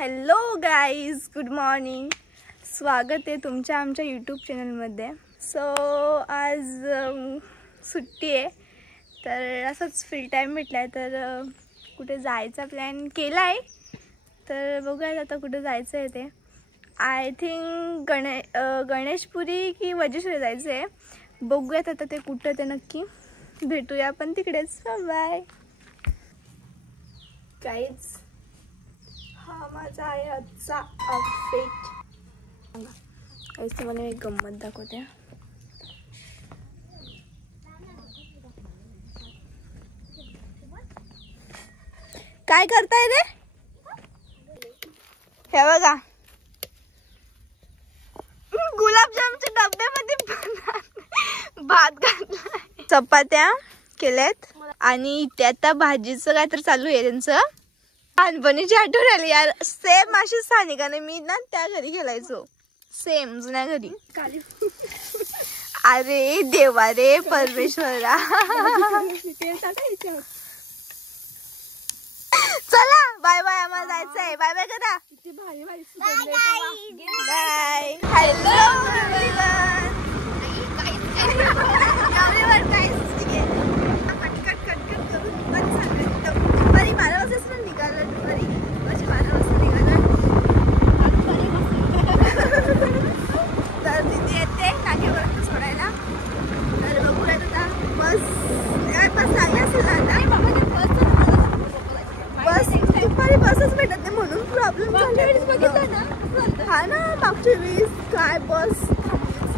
Hello guys, good morning. स्वागत आहे तुमच्या आमच्या यूट्यूब चॅनलमध्ये. सो आज सुट्टी आहे, तर असंच फ्री टाईम भेटला आहे, तर कुठे जायचा प्लॅन केला आहे. तर बघूयात आता कुठे जायचं आहे ते. आय थिंक गणेशपुरी की वजेश्वरी जायचं आहे. बघूयात आता ते कुठं ते नक्की. भेटूया आपण तिकडेच. Bye guys. हा माझा आहे आजचा आउटफिट. काहीच तुम्हाला एक गंमत दाखवते. काय करताय रे? हे बघा, गुलाबजामच्या डब्यामध्ये भात घातलाय, चपात्या केल्यात आणि त्यात भाजीचं काय तर चालू आहे त्यांचं. लहानपणीची आठवण आली यार. सेम अशीच सानिकाने मी ना त्या घरी खेळायचो, सेम जुन्या घरी. अरे देवा रे परमेश्वरा. चला बाय बाय, आम्हाला जायचंय. बाय बाय करा. बाय. हॅलो बसच भेटत नाही म्हणून प्रॉब्लेम झाला. हा ना, मागच्या वेळेस काय बस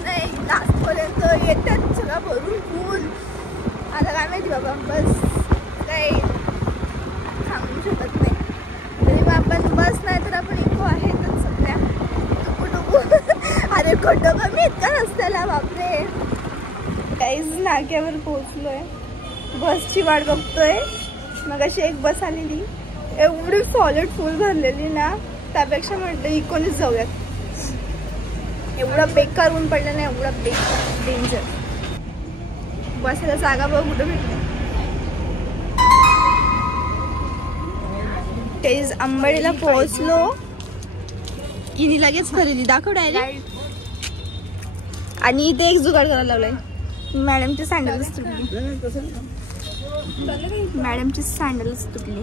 नाही, लास्ट पर्यंत येतात सगळं भरून फुल. आता काय माहिती बाबा, बस काही थांबू शकत नाही. तरी मग आपण बस नाही तर आपण इको आहेतच सध्या. अरे खोटं कमी आहेत का रस्त्याला, बापरे. काहीच नाक्यावर पोहोचलोय, बसची वाट बघतोय. मग अशी एक बस आलेली, एवढी सॉलिड फुल भरलेली ना, त्यापेक्षा म्हटलं इकोनीच जाऊयात. एवढं बेकार ऊन पडलं ना, एवढं बेकार डेंजर. बसायला जागा बघ कुठं भेटते. तेच अंबडीला पोहोचलो. इनी लगेच खरेदी दाखव डायरेक्ट. आणि इथे एक जुगाड करायला लावलाय. मॅडमची सँडलच तुटली. मॅडमची सँडलच तुटली.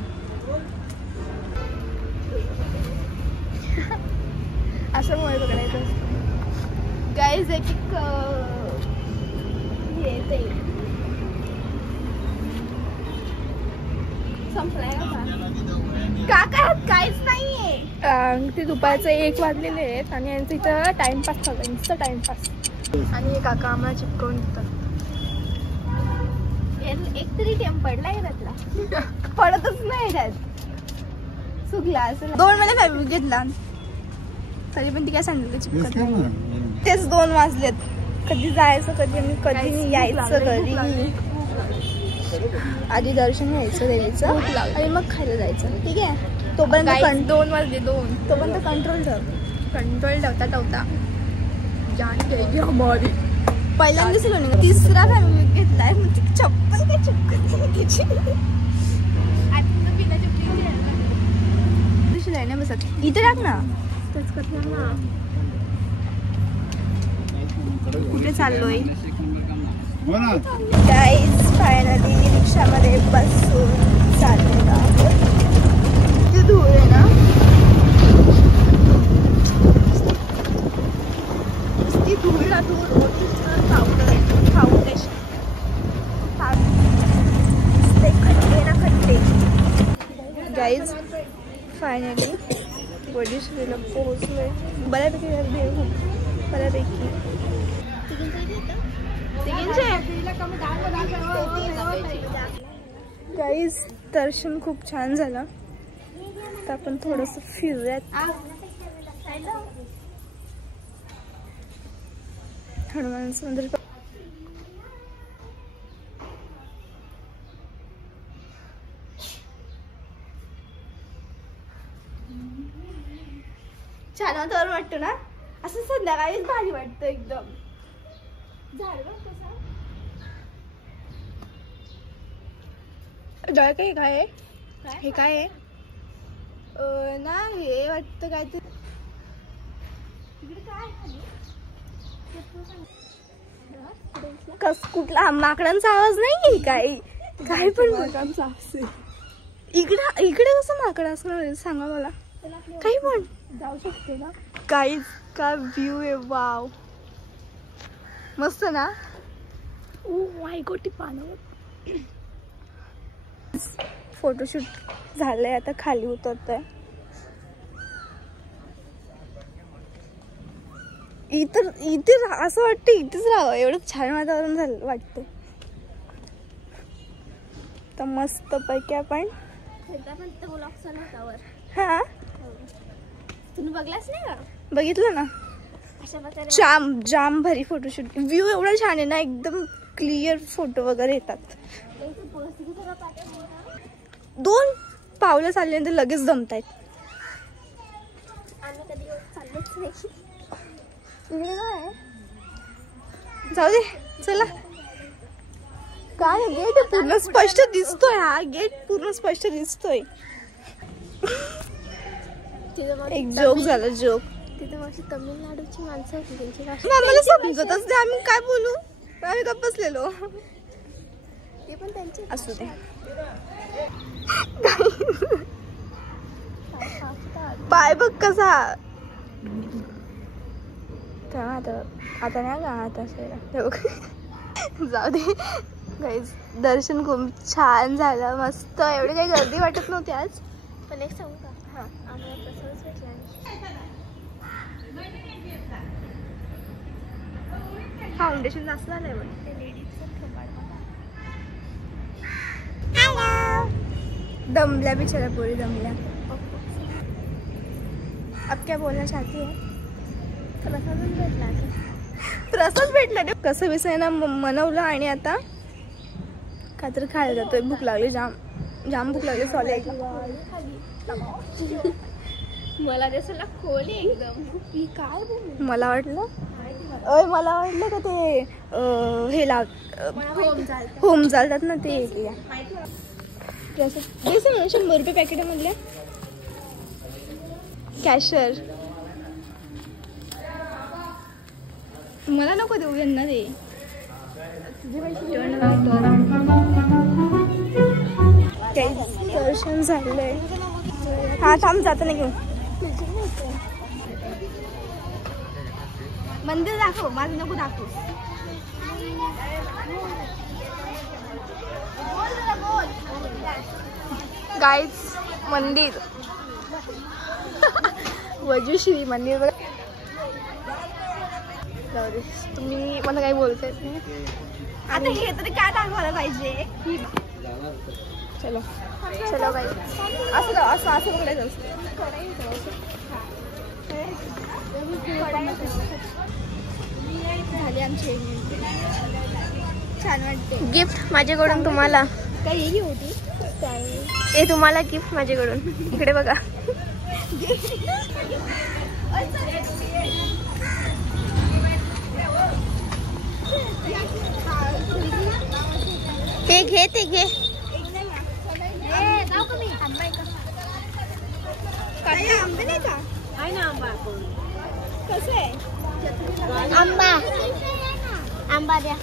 असं मोबाईल पकडायचं गाईज. एक संपलाय का काहीच नाहीये. ते दुपारचे 1 वाजलेले आहेत आणि यांचं इथं टाइमपास चालू आहे, नुसतं टाइमपास. आणि हे काका आम्हाला चिपकवून देतात. एक तरी टेम पडलाय त्यातला, पडतच नाही त्यात. चुकला असं. 2 महिने फॅब्रिक घेतला तरी पण ती काय सांगितलं चिपकत नाही. तेच 2 वाजलेत. कधी जायचं, कधी यायचं घरी. आधी दर्शन घ्यायचं देवीचं आणि मग खायला जायचं. ठीक आहे, तोपर्यंत 2 वाजले. तोपर्यंत कंट्रोल ठेवता जान जाएगी हमारी. पहिल्यांदाच लोणी 3रा फॅब्रिक घेतलाय. मग ती चप्पल काय चिपकत नाही त्याची. नाही बसत. इथे टाक ना. कुठे चाललोय गाईज? फायनली रिक्षामध्ये बसून चाललेलो आहोत. किती धूळ आहे ना. ती धूळ ना, धूळ फाउंडेशन खड्डे ना खड्डे. गाईज फायनली वजेश्वरीला पोहोचलोय. बऱ्यापैकी गर्दी आहे, खूप बऱ्यापैकी. गाईज दर्शन खूप छान झालं. तर आपण थोडंसं फिरूयात. हनुमान मंदिर छान वातावरण वाटतं ना, असं संध्याकाळीच भारी वाटतं एकदम. झाड जळ काय काय हे काय आहे? ना हे वाटतं काय ते कस कुठला माकडांचा आवाज नाहीये काय पण इकडे कसं माकड असं सांगा मला काही पण जाऊ शकते ना काहीच का व्ह्यू आहे वाव मस्त ना वायगोटी पानावर फोटोशूट झालंय आता खाली उतरतोय इथे असं वाटतं इथेच राहावं एवढं छान वातावरण झालं वाटतं तर मस्त पैकी आपण हा तुम्ही बघलाच नाही का बघितलं ना जाम भारी फोटोशूट व्ह्यू एवढा छान आहे ना एकदम क्लिअर फोटो वगैरे येतात 2 पावलं चालल्यानंतर लगेच दमतायत जाऊ दे चला काय गेट पूर्ण स्पष्ट दिसतोय हा गेट पूर्ण स्पष्ट दिसतोय एक जोक झाला जोक तिथं अशी तमिळनाडूची माणसं होती त्यांची भाषा आम्हाला समजतच नाही आम्ही काय बोलू आम्ही गप्प बसलेलो ते पण त्यांचे असू दे पाय बघ कसा आता नाही का आता जाऊ दे गाईज दर्शन खूप छान झालं मस्त एवढी काही गर्दी वाटत नव्हती आज पण एक सांगू का हा आम्हाला तसंच भेटलं फाउंडेशन जास्त झालंय दमल्या बिचारा पोरी दमल्या अब क्या बोलना चाहती है प्रसाद भेटला कसं विसयना मनवलं आणि आता काहीतरी खायला जातोय भूक लागली जाम भूक लागली सॉली मला त्याला खोली एकदम काय मला वाटलं का ते हे होम चालतात ना ते 100 रुपये पॅकेट मधल्या कॅशर मला नको देऊ यांना दे दर्शन झालंय हा थांब जात नाही घेऊन मंदिर दाखव माझं नको दाखव गाईज मंदिर वजूश्री मंदिर तुम्ही मला काही बोलताय आता हे तरी काय दाखवायला पाहिजे चलो चलो बाई असं बघायचं झाली आमची छान वाटते गिफ्ट माझ्याकडून तुम्हाला काही होती हे तुम्हाला गिफ्ट माझ्याकडून इकडे बघा ते घे आंबे नाही का आहे ना आंबा कसं आहे आंबा द्या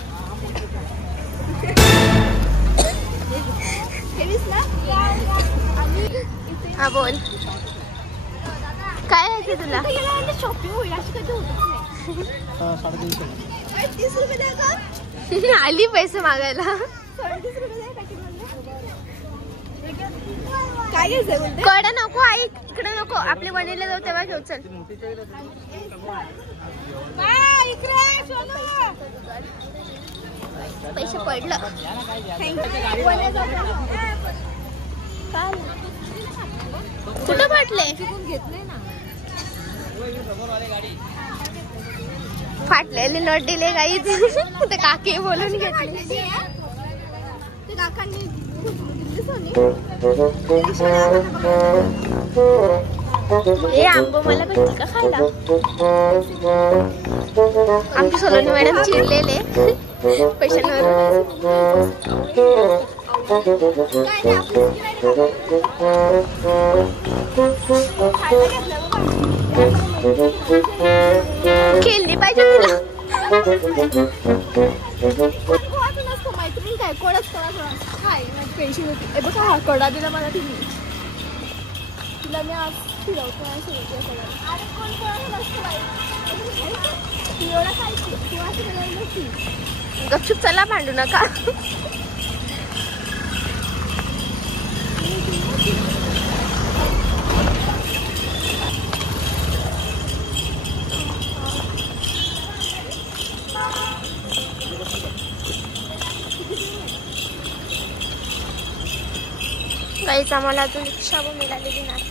हा बोल काय आहे तुला शॉपिंग होईल अशी कधी होत 30 रुपये द्या का आली पैसे मागायला 30 रुपये काय घ्यायचं कडे नको आई इकडे नको आपले वणीला जाऊ तेव्हा घेऊ चल पैसे पडलं कुठं फाटले फाटलेले नोट दिले काही ते काकी बोलून घेतले काकांनी आंबो मला भेटते का खायला आमची सोलोनी मॅडम चिडलेले पैशांवर खेळली पाहिजे तिला. मैत्रीण काय कोणाच काय पेन्शन होती. हे बघा हा कडा दिला मला तिने. तिला मी आज फिरवतो. गपचूप चला भांडू नका. काहीच आम्हाला अजून रिक्षा पण मिळालेली नाही.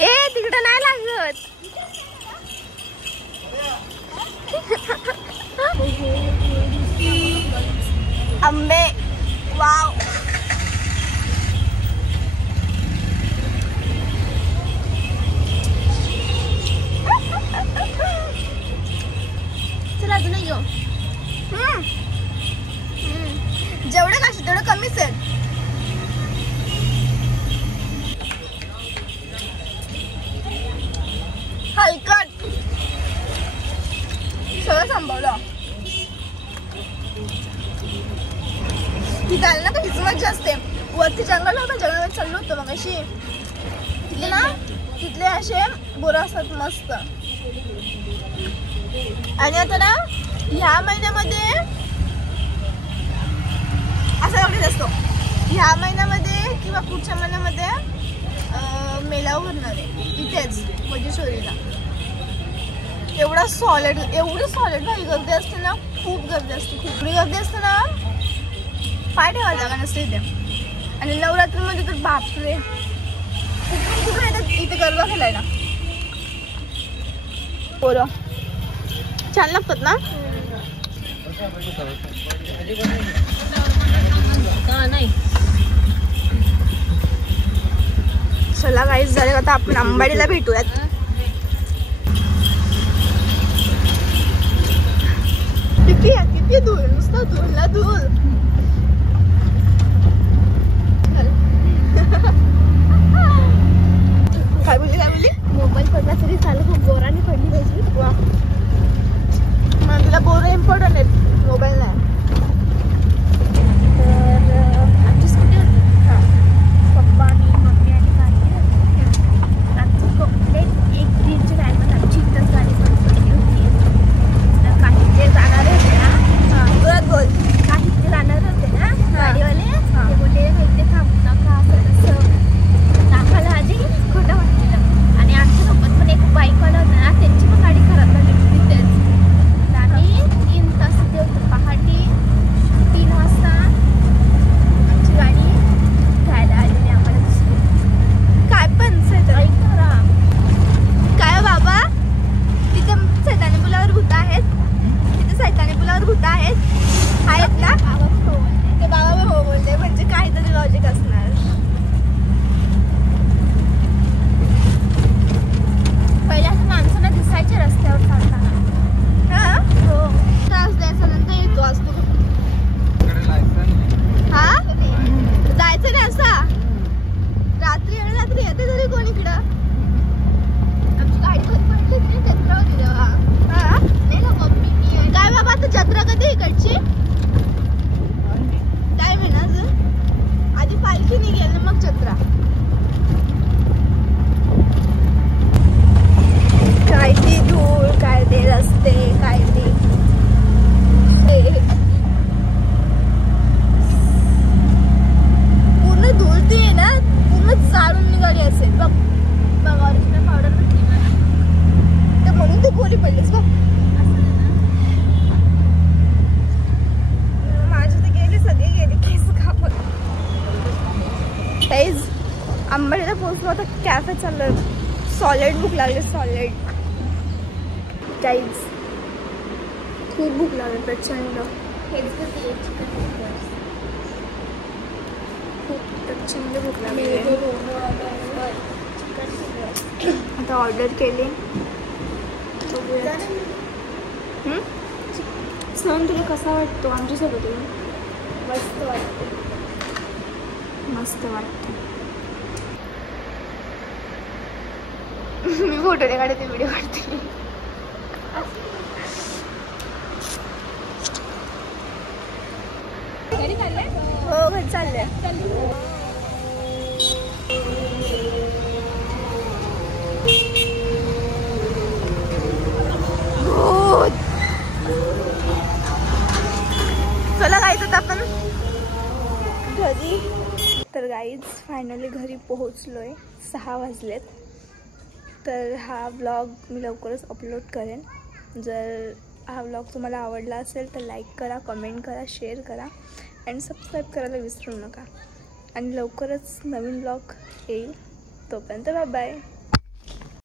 ए तिकडं नाही लागत. आंबे वाव. चला अजून येऊ. जेवढं खाशील तेवढं कमीच आहे. हलकट सगळं सांभाळलं. ती जायला ना कधीच मजा असते. वरती जंगल होतं. जंगलात चाललो होतो मग अशी. तिथले ना तिथले असे बोरं असतात मस्त. आणि आता ना ह्या महिन्यामध्ये असा एवढीच असतो. ह्या महिन्यामध्ये किंवा पुढच्या महिन्यामध्ये मेळावा भरणार आहे इथेच मजेश्वरीला. एवढं सॉलिड भाई गर्दी असते ना. खूप गर्दी असते. खूप गर्दी असते ना. पाय ठेवायला जागा नसते इथे. आणि नवरात्रीमध्ये तर बापरे खूप येतात इथे गरबा खेळायला. पोरं छान लागतात ना. नाही चला काहीच झालं. आता आपण अंबाडीला भेटूयात. किती दूर नुसतं दूरला दूर. काय बोलली मोबाईल पडला तरी चालू. खूप बोराने पडली पाहिजे. वा मग तुला बोर इम्पॉर्टंट आहेत मोबाईल नाही. तर आमची स्कूटी होती. पप्पा आणि मम्मी आणि गाडी रात्री कम्प्लेट 1-3ची टायमात आमची इथंच गाडी पडली होती. तर काही ते जाणारे होते ना. बोल काही ते जाणारे होते ना गाडीवाले. ते बोलले इथे थांबू नका असं तसं. आम्हाला आधी खोटं वाटलेलं. आणि आमच्या सोबत पण एक बाईकवाला होता ना. त्यांची पण गाडी खराब झाली होती तिथेच. तर आम्ही 3 तास तिथे होतो. पहाटे 3 वाजता आमची गाडी घ्यायला आली. आम्हाला काय पण ऐकरा काय बाबा. तिथे सैतानी पुलावर भूत आहेत. तिथे सैतानी पुलावर भूत आहेत ना. ते बाबा हो बोलते. म्हणजे काहीतरी लॉजिक असणार. पहिले असं माणसांना दिसायचे रस्त्यावर चालताना. हा हो त्रास द्यायचा नंतर येतो आज तू. हा जायचं नाही असा. रात्री येते तरी कोण इकडं. आमची गाडी पडली होती. जत्रा होती तेव्हा. हा नाही ना मम्मी काय बाबा. आता जत्रा कधी इकडची टाइम आहे ना अजून. आधी पालखी निघेल ना मग जत्रा. काय ती धूळ काय ते रस्ते काय ते पूर्ण धूळ ती आहे ना. पूर्ण जाळून निघाली असेल बघ. ऑरिजिनल पावडर भेटली मला. तर म्हणून तू गोरी पडलीस बघ. माझे तर गेले सगळे गेले केस कापत. काहीच अंबाडीला पोहोचलो. आता कॅफे चाललोय. सॉलिड भूक लागली. सॉलिड काहीच खूप भूक लागली प्रचंड. खूप प्रचंड भूक लागली. आता ऑर्डर केली. सण तुला कसा वाटतो आमच्यासोबत येऊन? मस्त वाटतं, मस्त वाटतं. मी फोटो नाही काढते, व्हिडिओ काढते. घरी चालले? हो घरी चालले. चला जायचं आपण घरी. तर गाईज फायनली घरी पोहोचलोय. 6 वाजलेत. तर हा ब्लॉग मी लवकरच अपलोड करेन. जर हा ब्लॉग तुम्हाला आवडला असेल तर लाईक करा, कमेंट करा, शेअर करा आणि सबस्क्राईब करायला विसरू नका. आणि लवकरच नवीन ब्लॉग येईल. तोपर्यंत बाय बाय.